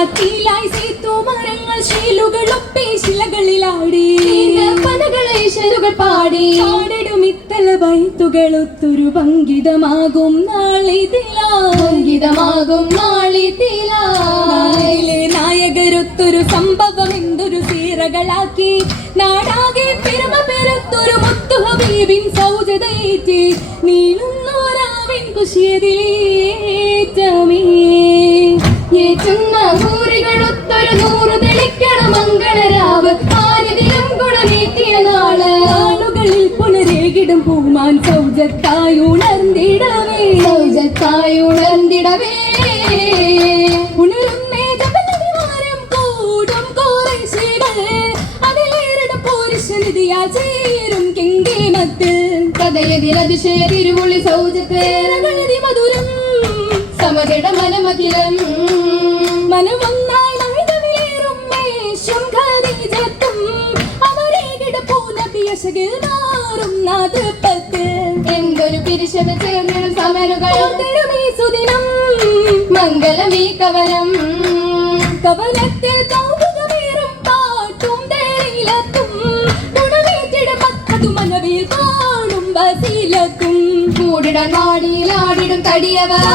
അത്തിയിലായി സേത്തു മരങ്ങൾ ശീലുകളൊപ്പി ശിലകളിലാടി പനകളെ ഈശ്വരുകൾ പാടി പാടിടും ഇത്തല വൈത്തുകളൊത്തൊരു ഭംഗിതമാകും നാളിതിലെ നായകരൊത്തൊരു സംഭവം എന്തൊരു സീറകളാക്കി നാടാകെ പെരുമ പെരുത്തൊരു മുത്തു ഹബീബിൻ സൗജതയേറ്റി നീളുന്നോരാവിൻ കുശിയതിലേറ്റമേ ഏറ്റുന്ന ഭൂരികളൊത്തൊരു നൂറ് തെളിക്കണ മംഗളരാവ് ആരതിലും ഗുണമേറ്റിയ നാളുകളിൽ പുനരേകിടും പൂമാൻ സൗജത്തായി ഉണർന്നിടവേ ഉണരുന്നേ ജപലവിമാരം കൂടും കോറേശികൾ അതിലേറിടും പുരുഷനിധിയാ ചേരും കിങ്കേമത്തിൽ കഥയതിലതിശയ തിരുവുളി സൗജത്തേരകളതി മധുരം സമതിട മനമതിലം മനമൊന്നായി നൈതവിലേറും മേശം ഖദീജത്തും അവരേകിട പൂനബിയശകിൽ മാറും നാദപ്പത്ത് എന്തൊരു പിരിശമ ചേർന്ന സമരുകൾ തിരുമീ സുദിനം മംഗളമീ കവനത്തിൽ കൗതുകമേറും പാട്ടും തേയിലത്തും ഗുണമേറ്റിട മക്കതു മനവിൽ കാണും ബസിലത്തും കൂടിട നാടിയിലാടിടും കടിയവർ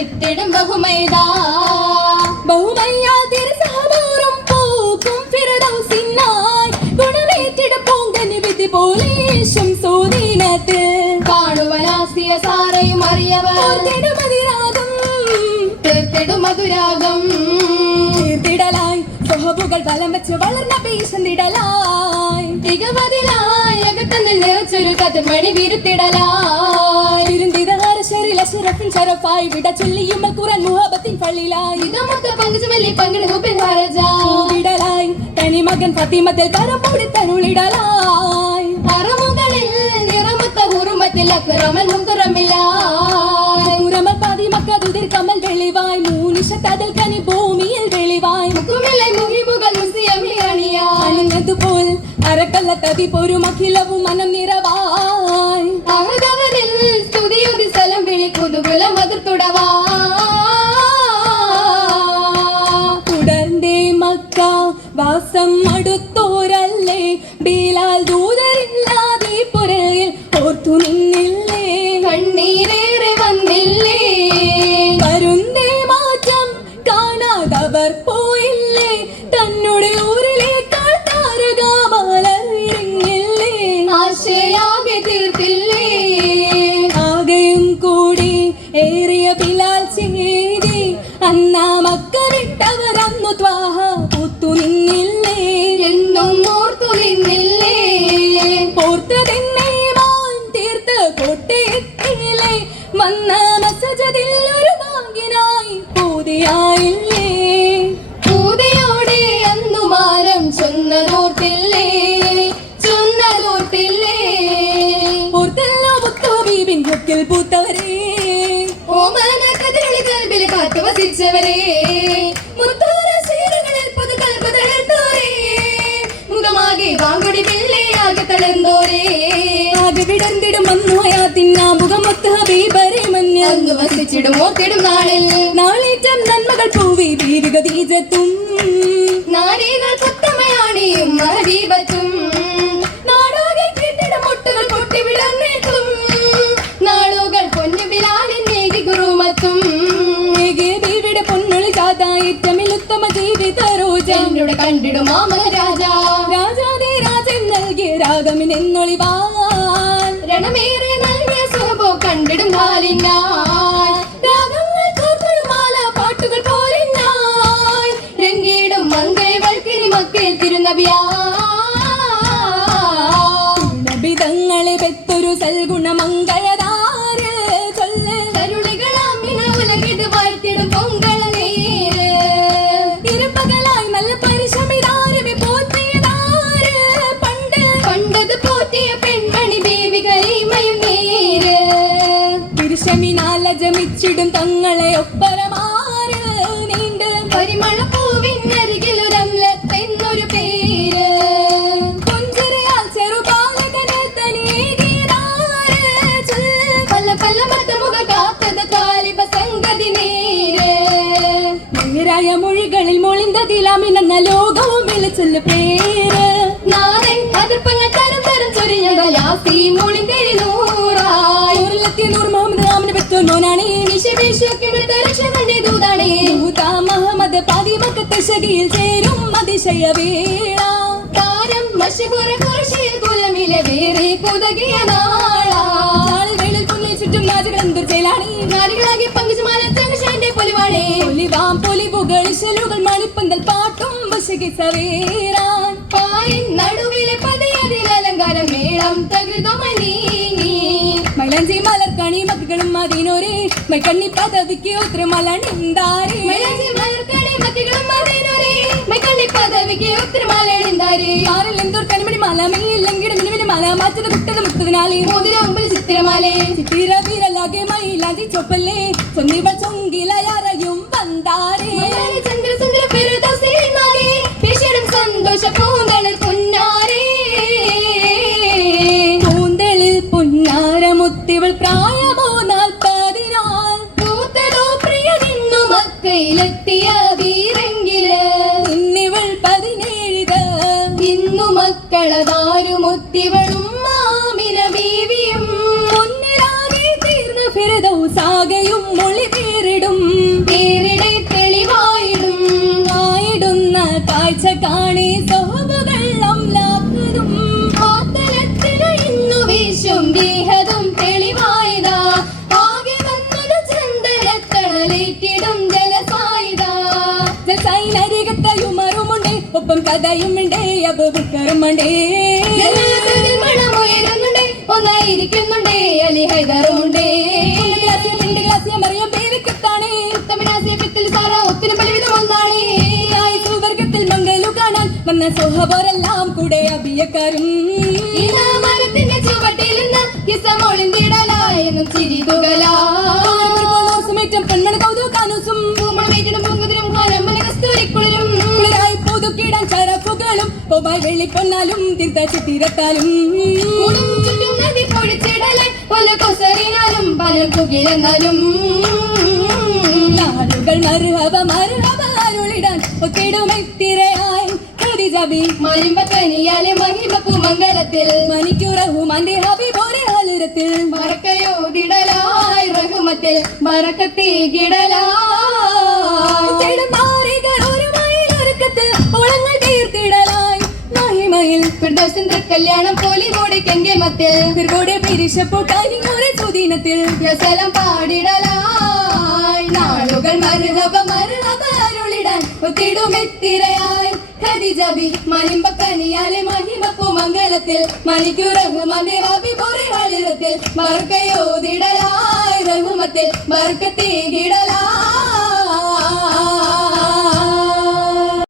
എത്തിടും ബഹുമയ്യാ തിരുസഹമൂറും പൂക്കും ഫിർദൗസിനായി ഗുണമേറ്റിടും പൊങ്കന് വിധി പോലേശം സോദീനത്ത് കാണുവനാസ്തിയ സാരയും അറിയവർ മധുരാഗം തീർത്തിടലായി സൊഹബുകൾ ബലം വെച്ച് വളർന്ന ഭീഷണിടലായി തികമതിലായി അകത്ത് നിന്ന് ചൊരു കഥമണി വിരുത്തിടലായി ശരഫിൻ ശരഫായി വിട ചൊല്ലിയും ഖുർആൻ മുഹബത്തിൻ ഫളിലായി ഇദമത്ത പങ്കുചൊല്ലി പങ്കിടും ഹാരജായി തനി മകൻ ഫാത്തിമത്തിൽ കരമൂടി തരുളിടലായി അറമുകളിൽ നിറമുത്ത ഹുറുമത്തിൽ അക്രമൽ മുൻകുറമില്ലായി കുറമ പാതി മക്കതുതിർ കമൽ വെളിവായി മൂനിശത്തതിൽ കനി ഭൂമിയിൽ വെളിവായി മുക്കുമില്ലേ മുഹിബുകൾ മുസ്ലിമിൽ അണിയാൽ അരക്കല്ല തതി പോരും അഖിലവും മനം നിറവായി അഹദവനിൽ സ്തുതിയുതി സ്ഥലം വിളിക്കുതുകുലം അതിർത്തുടവാ തുടർന്നേ മക്ക വാസം അടുത്തോരല്ലേ ബിലാൽ ദൂതരില്ലാതെ പുറയിൽ ഓർത്തു നിന്നില്ലേ കണ്ണീരേറെ വന്നില്ലേ വരുന്നേ മാറ്റം കാണാതവർ പോയില്ലേ തന്നുടെ ഊരിലേക്കാൾ താരകാമലറിങ്ങില്ലേ ആശയാകെ തീർത്തില്ലേ ആകെയും കൂടി ഏറിയ ബിലാൽ ചെയ്തി അന്നാ മക്ക വിട്ടവരന്നു ത്വാഹ പൂത്തു നിന്നില്ലേ എന്നും ഓർത്തു നിന്നില്ലേ ഓർത്തതെന്നെ മാൻ തീർത്ത് കോട്ടയെത്തിയില്ലേ വന്ന മസജദിൽ ഒരു ഭാഗ്യനായി പൂതിയായില്ലേ പൂതിയോടെ അന്നു മാനം ചൊന്നതോർത്തില്ലേ ഓർത്തല്ലോ മുത്തു ഹബീബിൻ ഹക്കിൽ പൂത്തവരെ ഓമന കതിരൊളി കൽബിൽ കാത്തു വസിച്ചവരെ മുത്തോരശീലങ്ങളിൽ പുതുകൽപ്പതളർത്തോരേ മുഖമാകെ വാങ്കൊടി വെള്ളയാകെ തളർന്നോരേ ആകെ വിടർന്നിടും മന്നുഹയാത്തിന്നാ മുഖമൊത്ത് ഹബീബരെ മഞ്ഞ അന്ന് വസിച്ചിടും ഓർത്തിടും നാളേറ്റം നന്മകൾ പൂവി ബീവികതീജത്തും നാരീകൾ പുത്തമയാണിയും ഹബീബത്തും നാടാകെ കേട്ടിടും മുട്ടുകൾ പൊട്ടി വിളർന്നേക്കും നാളുകൾ പൊന്നു ബിലാലിനേകി ഗുരുമത്തും ബീവിയുടെ പൊന്നൊളി ചാതായിറ്റമിലുത്തമ ജീവിത റോജയുടെ കണ്ടിടും മാമരാജാ രാജാതേ രാജൻ നൽകിയ രാഗമിനെന്നൊളിവാൻ രണമേറെ നൽകിയ സുഖമോ കണ്ടിടും കാലിനാൻ രാഗങ്ങൾ കോർക്കൊരു മാല പാട്ടുകൾ പോലിനാൻ രംഗീടും മംഗളവൾക്കിനി മക്കൾ തിരുനബിയാ നബിതങ്ങളെ പെത്തൊരു സൽഗുണ മംഗളധാര് ചൊല്ല് കരുളികളാമിന ഉലകിത് വാഴ്ത്തിടും പൊങ്കള നേര് ഇരുപകലായി നല്ല പരിശ്രമിതാരമെ പോറ്റിയതാര് പണ്ടത് പോറ്റിയ പെൺമണി ബേബി കരീമയും നേര് തിരുശമിനാൽ ജമിച്ചിടും തങ്ങളെ ഒപ്പരമാര് നീണ്ട് പരിമള പൂവിനരികിലൊരംലത്തെന്നൊരു പേര് നേരായ മൊഴികളിൽ മൊളിന്തതിലാമിനെന്ന ലോകവും വിളിച്ചൊല്ല പേര് നാടൻ അതിർപ്പങ്ങൾ തരം തരം ചൊരിഞ്ഞ യാസി മൊളിന്തേരി നൂറായി നൂറ് മുഹമ്മദ് രാമന് പറ്റോ മോനാണേ ദൂതാണേ മുഹമ്മദ് പാതിമക്കത്തെ ശകിയിൽ ചേരും അതിശയ വേള താരം മഷഹൂർ ഖുറൈശിൽ കുലമിലെ വേറെ പുതകിയ നാളിൽ കുന്നിൽ ചുറ്റും നാജകളെന്തുചെയ്യാണി നാരികളാകെ പങ്കുചുമാല ചങ്ങശാന്റെ പൊലിവാണേ പൊലിവാം പൊലിവുകൾ ശലുകൾ മണിപ്പന്തൽ പാട്ടും വശകിസവേറാൻ പായിൻ നടുവിലെ പതിയതിൽ അലങ്കാരം മേളം തകൃതമണി മൈലാഞ്ചി മലർക്കണി മക്കളും മദീനോരെ മൈക്കണ്ണി പദവിക്ക് ഉത്തരമലണിന്താരേ മൈലാഞ്ചി മലർക്കണി മക്കളും മദീനോരെ മൈക്കണ്ണി പദവിക്ക് ഉത്തരമലണിന്താരേ ആറിൽ എന്തോർ കണിമണി മാല മെയ്യില്ലെങ്കിലും മിനിമിന് മാല മാറ്റത് കുട്ടത് മുട്ടതിനാലേ മോതിരാകുമ്പോൾ ചിത്തിരമാലേ ചിത്തിര വീരലാകെ മൈലാഞ്ചി ചൊപ്പല്ലേ ചൊന്നിവൾ ചൊങ്കിലയറയും വന്താരേ ചന്ദ്ര സുന്ദര പെരുദോസിനാകെ പേശിടും സന്തോഷ പൂന്തളിൽ പൊന്നാരേ മുത്തിവൾ പ്രായമോ 40 പൂത്തതോ പ്രിയതിന്നു മക്കയിലെത്തിയ വീരെങ്കില് ഇന്നിവൾ 17 ഇന്നു മക്കളതാരും മുത്തിവളും മാമിന ബീവിയും മുന്നിലാകെ തീർന്ന ഫിർദൗസാകയും മൊഴി പേരിടും പേരിടെ തെളിവായിടും ആയിടുന്ന കാഴ്ച കാണി സോഹബുകൾ അംലാഖതും ആത്തലത്തിന് ഇന്നു വീശും ബീഹതും തെളിവായതാ ആകെ വന്നത് ചന്ദനത്തണലേറ്റിടും ജലസായിതാ ജലസായിനരികത്തയുമറുമുണ്ടേ ഒപ്പം കഥയുമുണ്ടേ അബൂബക്കറുമുണ്ടേ മണമുയരുന്നുണ്ടേ ഒന്നായിരിക്കുന്നുണ്ടേ അലി ഹൈദറുമുണ്ടേ മറിയം പേരക്കെത്താണേ ഉത്തമനാസിയത്തിൽ സാറ ഒത്തിനും പലവിധം ഒന്നാണേ സുവർഗത്തിൽ മംഗലു കാണാൻ വന്ന സോഹബോരെല്ലാം കൂടെ അഭിയക്കാരും മരത്തിന്റെ ചുവട്ടിൽ നിന്ന് കിസമൊളിന്തിടലായെന്നും ചിരി തുകലാമേറ്റം പെൺമണ കൗതുകാനുസും പൂമണമേറ്റിനും പൂങ്കുതിരും ഹാരമ്മന കസ്തൂരിക്കുളിരും കുളിരായി പുതുക്കിടാൻ ചരപ്പുകളും പൊബായ് വെള്ളിപ്പൊന്നാലും തീർത്ത ചിത്തിരത്താലും ചുറ്റും നദി പൊഴിച്ചിടലായി പല കൊസറിനാലും പലം പുകിലെന്നാലും നാടുകൾ മറുഹവ മറുഹവ അരുളിടാൻ ഒത്തിടുമെത്തിരയായി മലിമ്പക്കനിയാലെ മഹിമപ്പു മംഗലത്തിൽ മണിക്കുറഹുമാന്റെ ഹബീബോരെ ഹാലുരത്തിൽ മറക്കയോതിടലായി റഹ്മത്തിൽ മറക്കത്തെ ഗിടലായി ഓളങ്ങൾ തീർത്തിടലായി മഹിമയിൽ ഫിർദൗസിന്റെ കല്യാണം പോലിനോടെ കെങ്കേമത്തിൽ ഫിർഗോടെ പിരിശപ്പൂട്ടാനി ഓരേ സുദീനത്തിൽ യസലം പാടിടലായി നാളുകൾ മറുഹബ മറുഹബ അരുളിടാൻ ഒത്തിടുമെത്തിരയായി ഖദീജബി മലിമ്പക്കനിയാലെ മഹിമപ്പു മംഗലത്തിൽ മണിക്കുറഹുമാന്റെ ഹബീബോരെ ഹാലുരത്തിൽ മറക്കയോതിടലായി റഹ്മത്തിൽ ബർക്കത്തെ ഗിടലായി